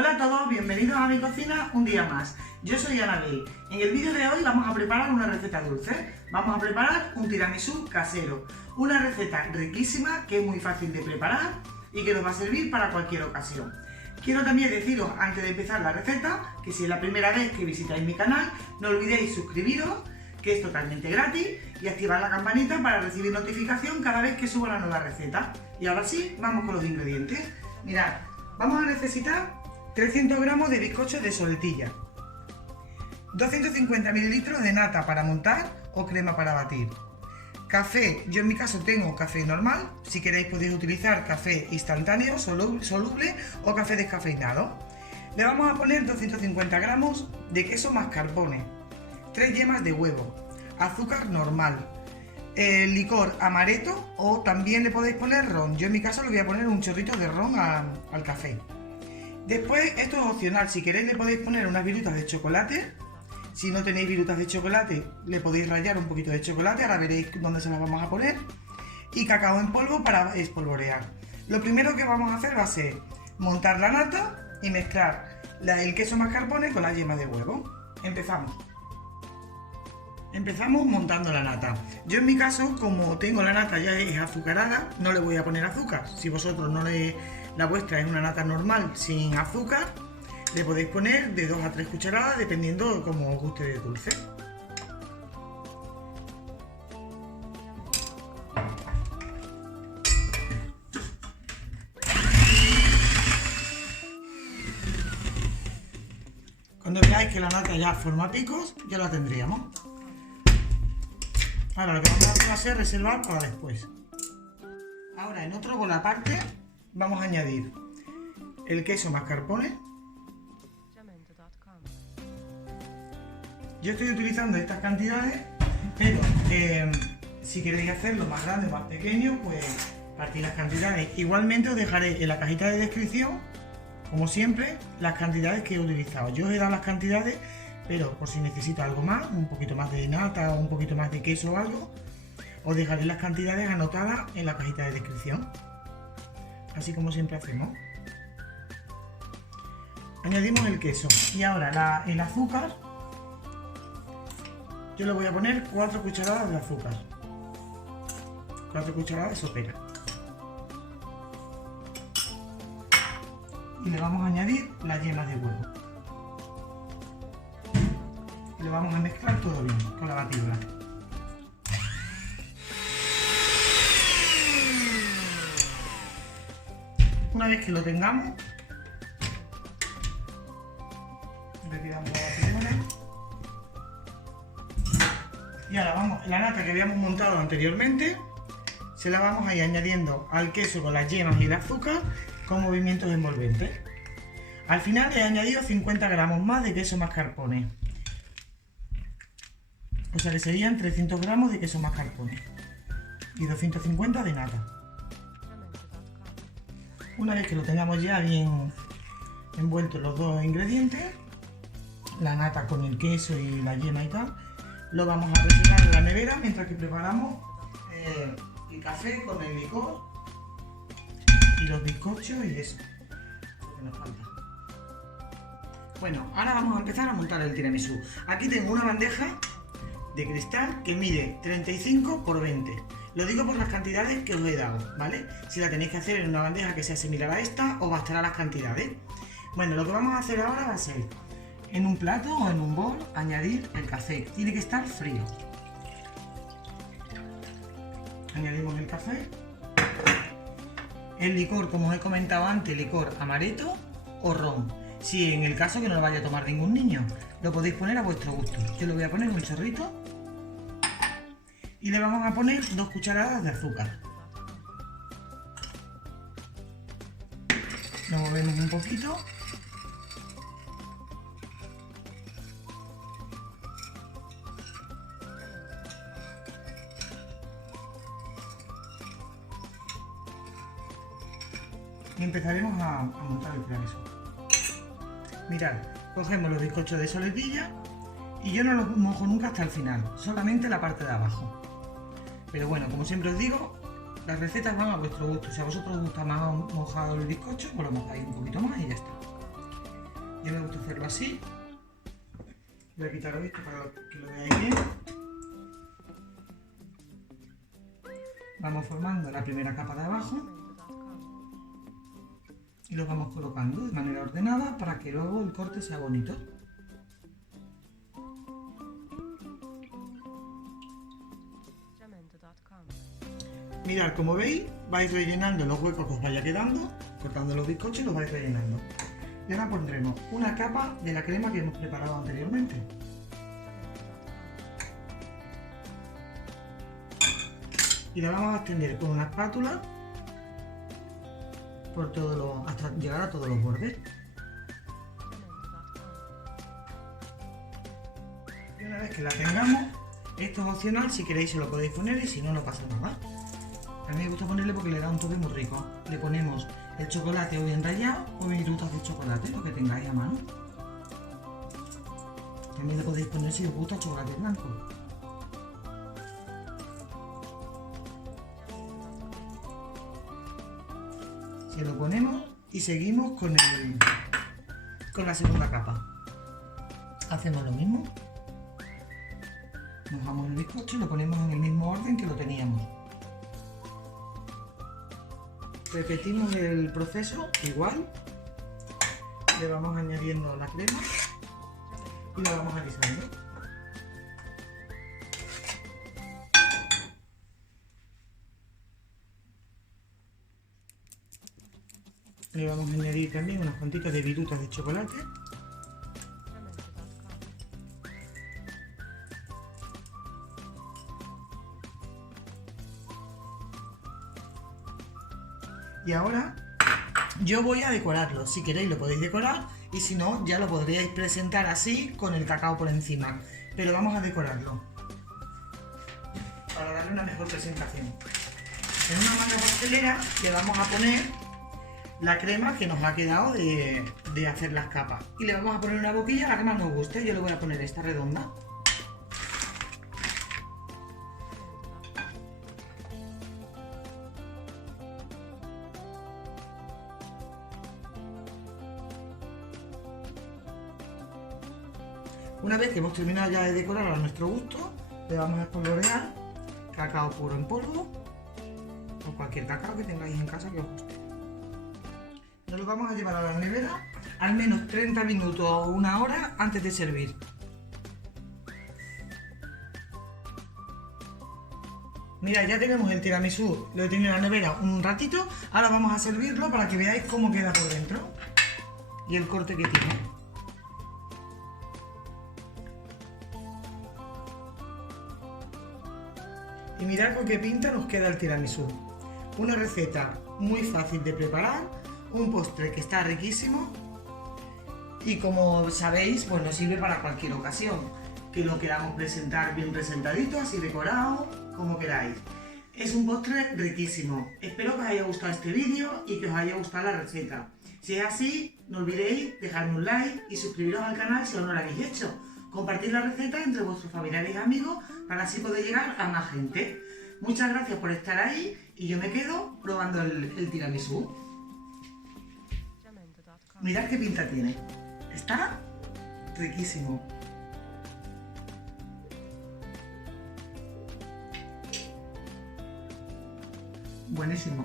Hola a todos, bienvenidos a mi cocina un día más. Yo soy Anabel. En el vídeo de hoy vamos a preparar una receta dulce. Vamos a preparar un tiramisú casero. Una receta riquísima que es muy fácil de preparar y que nos va a servir para cualquier ocasión. Quiero también deciros, antes de empezar la receta, que si es la primera vez que visitáis mi canal, no olvidéis suscribiros, que es totalmente gratis, y activar la campanita para recibir notificación cada vez que suba una nueva receta. Y ahora sí, vamos con los ingredientes. Mirad, vamos a necesitar 300 gramos de bizcocho de soletilla, 250 mililitros de nata para montar o crema para batir, café, yo en mi caso tengo café normal, si queréis podéis utilizar café instantáneo, soluble o café descafeinado. Le vamos a poner 250 gramos de queso mascarpone, 3 yemas de huevo, azúcar normal, licor amaretto o también le podéis poner ron. Yo en mi caso le voy a poner un chorrito de ron al café. Después, esto es opcional, si queréis le podéis poner unas virutas de chocolate. Si no tenéis virutas de chocolate, le podéis rallar un poquito de chocolate, ahora veréis dónde se las vamos a poner. Y cacao en polvo para espolvorear. Lo primero que vamos a hacer va a ser montar la nata y mezclar el queso mascarpone con la yema de huevo. Empezamos. Empezamos montando la nata. Yo en mi caso, como tengo la nata ya es azucarada, no le voy a poner azúcar. Si vosotros la vuestra es una nata normal sin azúcar, le podéis poner de 2 a 3 cucharadas dependiendo de cómo os guste de dulce. Cuando veáis que la nata ya forma picos, ya la tendríamos. Ahora lo que vamos a hacer va a ser reservar para después. Ahora en otro bol aparte vamos a añadir el queso mascarpone. Yo estoy utilizando estas cantidades, pero si queréis hacerlo más grande o más pequeño, pues partid las cantidades. Igualmente os dejaré en la cajita de descripción, como siempre, las cantidades que he utilizado. Yo os he dado las cantidades, pero por si necesito algo más, un poquito más de nata o un poquito más de queso o algo, os dejaré las cantidades anotadas en la cajita de descripción. Así como siempre hacemos. Añadimos el queso y ahora el azúcar. Yo le voy a poner 4 cucharadas de azúcar. 4 cucharadas de sopera. Y le vamos a añadir las yemas de huevo. Y lo vamos a mezclar todo bien con la batidora. Una vez que lo tengamos, retiramos la batidora. Y ahora la nata que habíamos montado anteriormente, se la vamos a ir añadiendo al queso con las yemas y el azúcar con movimientos envolventes. Al final he añadido 50 gramos más de queso mascarpone. O sea que serían 300 gramos de queso mascarpone y 250 de nata. Una vez que lo tengamos ya bien envueltos los dos ingredientes, la nata con el queso y la yema y tal, lo vamos a reservar en la nevera mientras que preparamos el café con el licor y los bizcochos y eso, lo que nos falta. Bueno, ahora vamos a empezar a montar el tiramisú. Aquí tengo una bandeja de cristal que mide 35 por 20. Lo digo por las cantidades que os he dado, ¿vale? Si la tenéis que hacer en una bandeja que sea similar a esta, os bastará las cantidades. Bueno, lo que vamos a hacer ahora va a ser, en un plato o en un bol, añadir el café. Tiene que estar frío. Añadimos el café. El licor, como os he comentado antes, licor amaretto o ron. Si en el caso que no lo vaya a tomar ningún niño, lo podéis poner a vuestro gusto. Yo le voy a poner un chorrito. Y le vamos a poner 2 cucharadas de azúcar. Lo movemos un poquito. Y empezaremos a montar el tiramisú. Mirad, cogemos los bizcochos de soletilla y yo no los mojo nunca hasta el final, solamente la parte de abajo. Pero bueno, como siempre os digo, las recetas van a vuestro gusto. Si a vosotros os gusta más mojado el bizcocho, pues lo mojáis un poquito más y ya está. hacerlo así. Voy a quitaros esto para que lo veáis bien. Vamos formando la primera capa de abajo y lo vamos colocando de manera ordenada para que luego el corte sea bonito. Mirad, como veis, vais rellenando los huecos que os vaya quedando, cortando los bizcochos y los vais rellenando. Y ahora pondremos una capa de la crema que hemos preparado anteriormente. Y la vamos a extender con una espátula por hasta llegar a todos los bordes. Y una vez que la tengamos, esto es opcional, si queréis se lo podéis poner y si no, no pasa nada. A mí me gusta ponerle porque le da un toque muy rico. Le ponemos el chocolate o bien rallado o virutas de chocolate, lo que tengáis a mano. También le podéis poner si os gusta chocolate blanco. Se lo ponemos y seguimos con la segunda capa. Hacemos lo mismo. Mojamos el bizcocho y lo ponemos en el mismo orden que lo teníamos. Repetimos el proceso igual. Le vamos añadiendo la crema y la vamos alisando. Le vamos a añadir también unas cuantitas de virutas de chocolate. Y ahora yo voy a decorarlo. Si queréis lo podéis decorar y si no ya lo podríais presentar así con el cacao por encima. Pero vamos a decorarlo para darle una mejor presentación. En una manga pastelera le vamos a poner la crema que nos ha quedado de hacer las capas. Y le vamos a poner una boquilla, la que más nos guste. Yo le voy a poner esta redonda. Una vez que hemos terminado ya de decorar a nuestro gusto, le vamos a espolvorear cacao puro en polvo o cualquier cacao que tengáis en casa que os guste. Nos lo vamos a llevar a la nevera al menos 30 minutos o una hora antes de servir. Mira, ya tenemos el tiramisú, lo he tenido en la nevera un ratito. Ahora vamos a servirlo para que veáis cómo queda por dentro y el corte que tiene. Y mirad con qué pinta nos queda el tiramisú. Una receta muy fácil de preparar, un postre que está riquísimo y como sabéis, pues nos sirve para cualquier ocasión. Que lo queramos presentar bien presentadito, así decorado, como queráis. Es un postre riquísimo. Espero que os haya gustado este vídeo y que os haya gustado la receta. Si es así, no olvidéis dejarme un like y suscribiros al canal si aún no lo habéis hecho. Compartir la receta entre vuestros familiares y amigos para así poder llegar a más gente. Muchas gracias por estar ahí y yo me quedo probando el tiramisú. Mirad qué pinta tiene. Está riquísimo. Buenísimo.